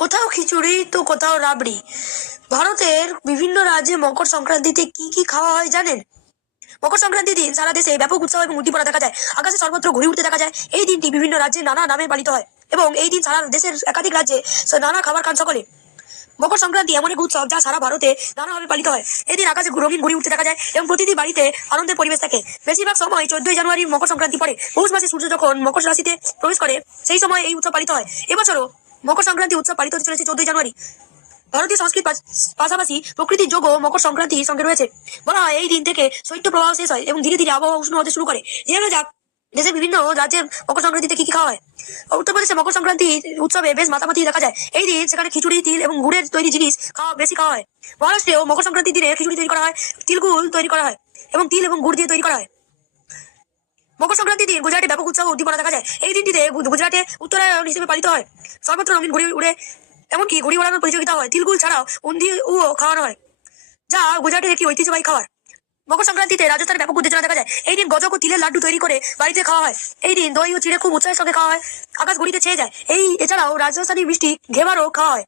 কোথাও খিচুড়ি তো কোথাও রাবড়ি। ভারতের বিভিন্ন রাজ্যে মকর সংক্রান্তিতে কি কি খাওয়া হয় জানেন? মকর সংক্রান্তির দিন সারা দেশে ব্যাপক উৎসব এবং উদ্দীপনা দেখা যায়। আকাশে সর্বত্র ঘুরে উঠতে দেখা যায়। এই দিনটি বিভিন্ন রাজ্যে নানা নামে পালিত হয় এবং এই দিন সারা দেশের একাধিক রাজ্যে নানা খাবার খান সকলে। মকর সংক্রান্তি এমন এক উৎসব যা সারা ভারতে নানাভাবে পালিত হয়। এই দিন আকাশে রঙিন ঘুরে উঠতে দেখা যায় এবং প্রতিটি বাড়িতে আনন্দের পরিবেশ থাকে। বেশিরভাগ সময় 14ই জানুয়ারি মকর সংক্রান্তি পড়ে। পৌষ মাসে সূর্য যখন মকর রাশিতে প্রবেশ করে সেই সময় এই উৎসব পালিত হয়। এবছরও মকর সংক্রান্তি উৎসব পালিত হতে চলেছে 14ই জানুয়ারি। ভারতীয় সংস্কৃতির পাশাপাশি প্রকৃতির যোগও মকর সংক্রান্তির সঙ্গে রয়েছে। বলা হয় এই দিন থেকে শৈত্য প্রবাহ শেষ হয় এবং ধীরে ধীরে আবহাওয়া উষ্ণ হতে শুরু করে। জেনে যাক দেশের বিভিন্ন রাজ্যের মকর সংক্রান্তিতে কি কি খাওয়া হয়। উত্তরপ্রদেশে মকর সংক্রান্তি উৎসবে বেশ মাতামাতি দেখা যায়। এই দিন সেখানে খিচুড়ি, তিল এবং গুড়ের তৈরি জিনিস বেশি খাওয়া হয়। মহারাষ্ট্রেও মকর সংক্রান্তির দিনে খিচুড়ি তৈরি করা হয়, তিলগুল তৈরি করা হয় এবং তিল এবং গুড় দিয়ে তৈরি করা হয়। মকর সংক্রান্তির দিন গুজরাটে ব্যাপক উৎসব ও উদ্দীপনা দেখা যায়। এই দিনটিতে গুজরাটে উত্তরায়ণ হিসেবে পালিত হয়। সর্বত্র রঙিন ঘুড়ি উড়ে, এমনকি ঘুড়ি ওড়ানোর প্রতিযোগিতা হয়। তিলগুল ছাড়াও উন্দিও খাওয়ানো হয়, যা গুজরাটের একটি ঐতিহ্যবাহী খাবার। মকর সংক্রান্তিতে রাজস্থানে ব্যাপক উত্তেজনা দেখা যায়। এই দিন গজক ও তিলের লাড্ডু তৈরি করে বাড়িতে খাওয়া হয়। এই দিন দই ও চিড়ে খুব উৎসাহের সঙ্গে খাওয়া হয়। আকাশ ঘুড়িতে ছেয়ে যায়। এছাড়াও রাজস্থানী মিষ্টি ঘেবারও খাওয়া হয়।